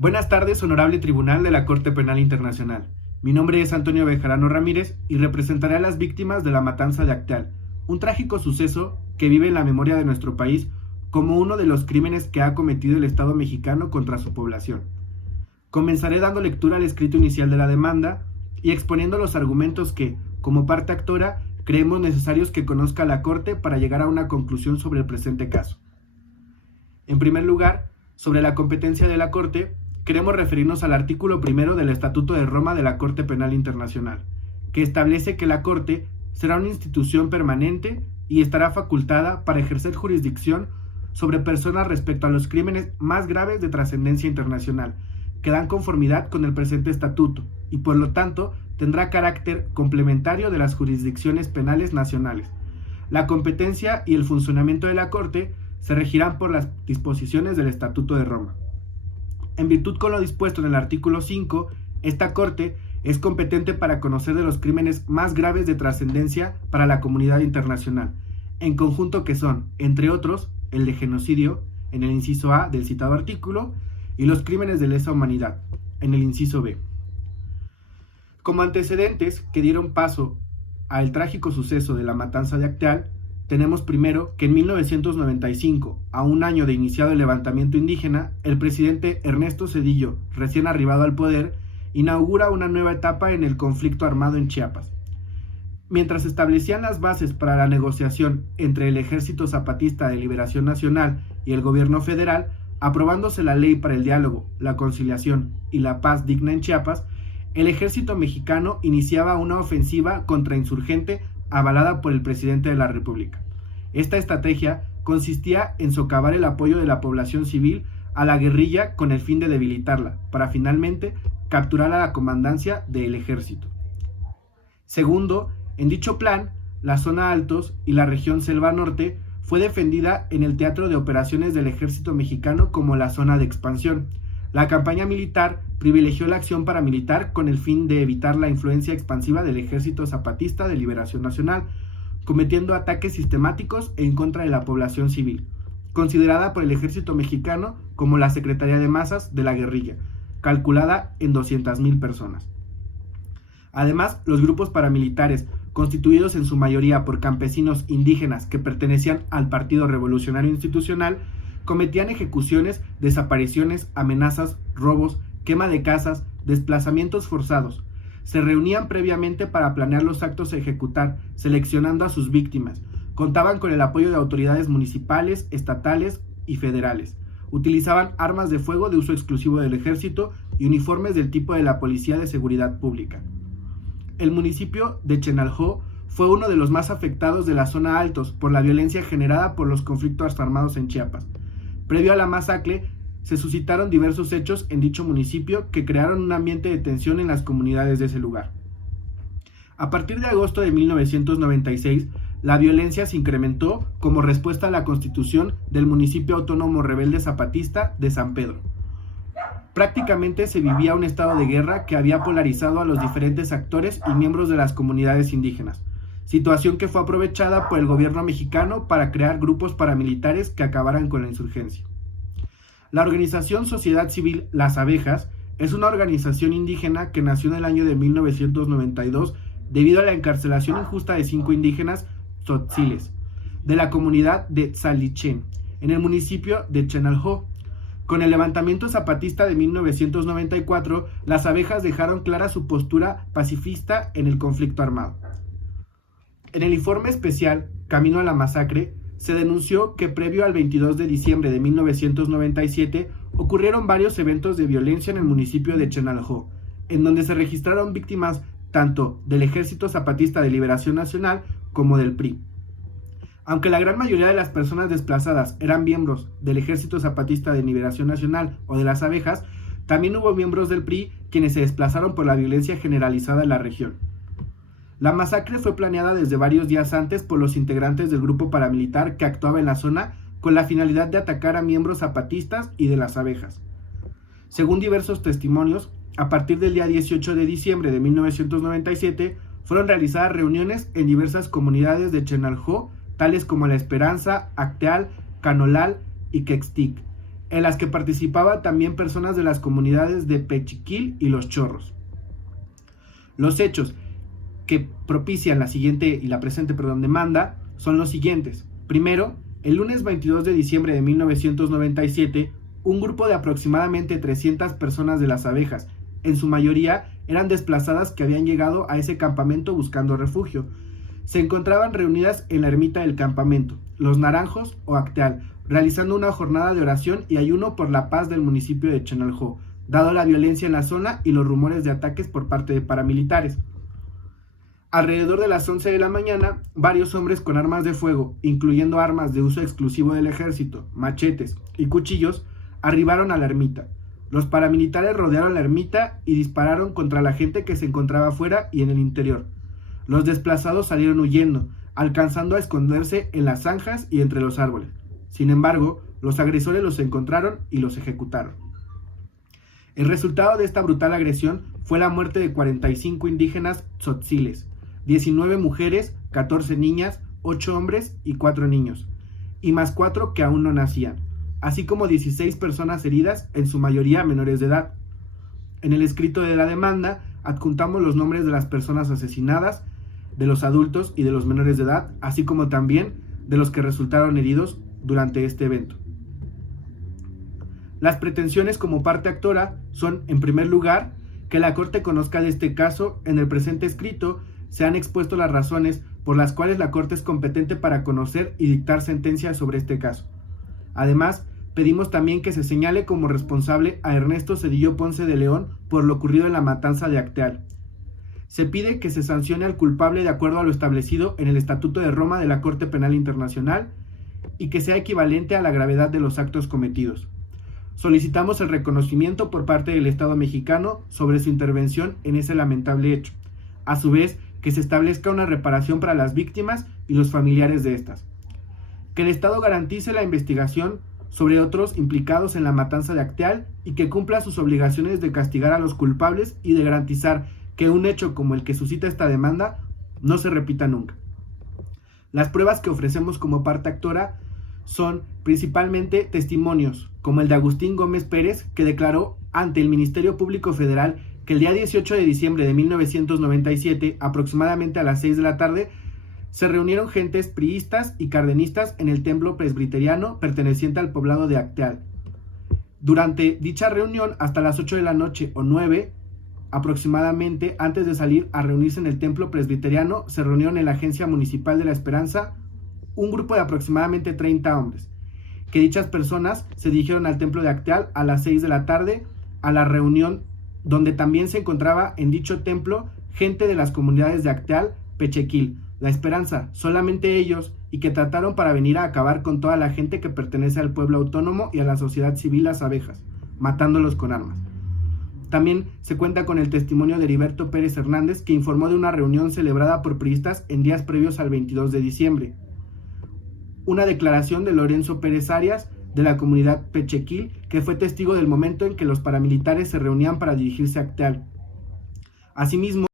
Buenas tardes, Honorable Tribunal de la Corte Penal Internacional. Mi nombre es Antonio Bejarano Ramírez y representaré a las víctimas de la matanza de Acteal, un trágico suceso que vive en la memoria de nuestro país como uno de los crímenes que ha cometido el Estado mexicano contra su población. Comenzaré dando lectura al escrito inicial de la demanda y exponiendo los argumentos que, como parte actora, creemos necesarios que conozca la Corte para llegar a una conclusión sobre el presente caso. En primer lugar, sobre la competencia de la Corte, queremos referirnos al artículo 1 del Estatuto de Roma de la Corte Penal Internacional, que establece que la Corte será una institución permanente y estará facultada para ejercer jurisdicción sobre personas respecto a los crímenes más graves de trascendencia internacional, que dan conformidad con el presente estatuto, y por lo tanto tendrá carácter complementario de las jurisdicciones penales nacionales. La competencia y el funcionamiento de la Corte se regirán por las disposiciones del Estatuto de Roma. En virtud con lo dispuesto en el artículo 5, esta Corte es competente para conocer de los crímenes más graves de trascendencia para la comunidad internacional, en conjunto que son, entre otros, el de genocidio, en el inciso A del citado artículo, y los crímenes de lesa humanidad, en el inciso B. Como antecedentes que dieron paso al trágico suceso de la matanza de Acteal, tenemos primero que en 1995, a un año de iniciado el levantamiento indígena, el presidente Ernesto Zedillo, recién arribado al poder, inaugura una nueva etapa en el conflicto armado en Chiapas. Mientras establecían las bases para la negociación entre el Ejército Zapatista de Liberación Nacional y el gobierno federal, aprobándose la ley para el diálogo, la conciliación y la paz digna en Chiapas, el ejército mexicano iniciaba una ofensiva contrainsurgente avalada por el presidente de la República. Esta estrategia consistía en socavar el apoyo de la población civil a la guerrilla con el fin de debilitarla, para finalmente capturar a la comandancia del ejército. Segundo, en dicho plan, la zona Altos y la región Selva Norte fue defendida en el teatro de operaciones del ejército mexicano como la zona de expansión. La campaña militar privilegió la acción paramilitar con el fin de evitar la influencia expansiva del Ejército Zapatista de Liberación Nacional, cometiendo ataques sistemáticos en contra de la población civil, considerada por el ejército mexicano como la Secretaría de Masas de la guerrilla, calculada en 200,000 personas. Además, los grupos paramilitares, constituidos en su mayoría por campesinos indígenas que pertenecían al Partido Revolucionario Institucional, cometían ejecuciones, desapariciones, amenazas, robos, quema de casas, desplazamientos forzados. Se reunían previamente para planear los actos a ejecutar, seleccionando a sus víctimas. Contaban con el apoyo de autoridades municipales, estatales y federales. Utilizaban armas de fuego de uso exclusivo del ejército y uniformes del tipo de la Policía de Seguridad Pública. El municipio de Chenalhó fue uno de los más afectados de la zona Altos por la violencia generada por los conflictos armados en Chiapas. Previo a la masacre, se suscitaron diversos hechos en dicho municipio que crearon un ambiente de tensión en las comunidades de ese lugar. A partir de agosto de 1996, la violencia se incrementó como respuesta a la constitución del municipio autónomo rebelde zapatista de San Pedro. Prácticamente se vivía un estado de guerra que había polarizado a los diferentes actores y miembros de las comunidades indígenas, situación que fue aprovechada por el gobierno mexicano para crear grupos paramilitares que acabaran con la insurgencia. La organización Sociedad Civil Las Abejas es una organización indígena que nació en el año de 1992 debido a la encarcelación injusta de 5 indígenas tzotziles de la comunidad de Tzalichén, en el municipio de Chenalhó. Con el levantamiento zapatista de 1994, las abejas dejaron clara su postura pacifista en el conflicto armado. En el informe especial Camino a la Masacre, se denunció que previo al 22 de diciembre de 1997 ocurrieron varios eventos de violencia en el municipio de Chenalhó, en donde se registraron víctimas tanto del Ejército Zapatista de Liberación Nacional como del PRI. Aunque la gran mayoría de las personas desplazadas eran miembros del Ejército Zapatista de Liberación Nacional o de las Abejas, también hubo miembros del PRI quienes se desplazaron por la violencia generalizada en la región. La masacre fue planeada desde varios días antes por los integrantes del grupo paramilitar que actuaba en la zona con la finalidad de atacar a miembros zapatistas y de las abejas. Según diversos testimonios, a partir del día 18 de diciembre de 1997 fueron realizadas reuniones en diversas comunidades de Chenalhó, tales como La Esperanza, Acteal, Canolal y Quextic, en las que participaban también personas de las comunidades de Pechiquil y Los Chorros. Los hechos que propician la presente demanda son los siguientes. Primero, el lunes 22 de diciembre de 1997, un grupo de aproximadamente 300 personas de Las Abejas, en su mayoría eran desplazadas que habían llegado a ese campamento buscando refugio, se encontraban reunidas en la ermita del campamento, Los Naranjos o Acteal, realizando una jornada de oración y ayuno por la paz del municipio de Chenalhó, dado la violencia en la zona y los rumores de ataques por parte de paramilitares. Alrededor de las 11 de la mañana, varios hombres con armas de fuego, incluyendo armas de uso exclusivo del ejército, machetes y cuchillos, arribaron a la ermita. Los paramilitares rodearon la ermita y dispararon contra la gente que se encontraba afuera y en el interior. Los desplazados salieron huyendo, alcanzando a esconderse en las zanjas y entre los árboles. Sin embargo, los agresores los encontraron y los ejecutaron. El resultado de esta brutal agresión fue la muerte de 45 indígenas tzotziles, 19 mujeres, 14 niñas, 8 hombres y 4 niños, y más 4 que aún no nacían, así como 16 personas heridas, en su mayoría menores de edad. En el escrito de la demanda adjuntamos los nombres de las personas asesinadas, de los adultos y de los menores de edad, así como también de los que resultaron heridos durante este evento. Las pretensiones como parte actora son, en primer lugar, que la Corte conozca de este caso. En el presente escrito se han expuesto las razones por las cuales la Corte es competente para conocer y dictar sentencia sobre este caso. Además, pedimos también que se señale como responsable a Ernesto Zedillo Ponce de León por lo ocurrido en la matanza de Acteal. Se pide que se sancione al culpable de acuerdo a lo establecido en el Estatuto de Roma de la Corte Penal Internacional y que sea equivalente a la gravedad de los actos cometidos. Solicitamos el reconocimiento por parte del Estado mexicano sobre su intervención en ese lamentable hecho. A su vez, que se establezca una reparación para las víctimas y los familiares de estas. Que el Estado garantice la investigación sobre otros implicados en la matanza de Acteal y que cumpla sus obligaciones de castigar a los culpables y de garantizar que un hecho como el que suscita esta demanda no se repita nunca. Las pruebas que ofrecemos como parte actora son principalmente testimonios, como el de Agustín Gómez Pérez, que declaró ante el Ministerio Público Federal que el día 18 de diciembre de 1997, aproximadamente a las 6 de la tarde, se reunieron gentes priistas y cardenistas en el templo presbiteriano perteneciente al poblado de Acteal. Durante dicha reunión, hasta las 8 de la noche o 9, aproximadamente, antes de salir a reunirse en el templo presbiteriano, se reunieron en la Agencia Municipal de la Esperanza un grupo de aproximadamente 30 hombres, que dichas personas se dirigieron al templo de Acteal a las 6 de la tarde, a la reunión donde también se encontraba en dicho templo gente de las comunidades de Acteal, Pechequil, La Esperanza, solamente ellos, y que trataron para venir a acabar con toda la gente que pertenece al pueblo autónomo y a la sociedad civil Las Abejas, matándolos con armas. También se cuenta con el testimonio de Heriberto Pérez Hernández, que informó de una reunión celebrada por priistas en días previos al 22 de diciembre. Una declaración de Lorenzo Pérez Arias, de la comunidad Pechequil, que fue testigo del momento en que los paramilitares se reunían para dirigirse a Acteal. Asimismo,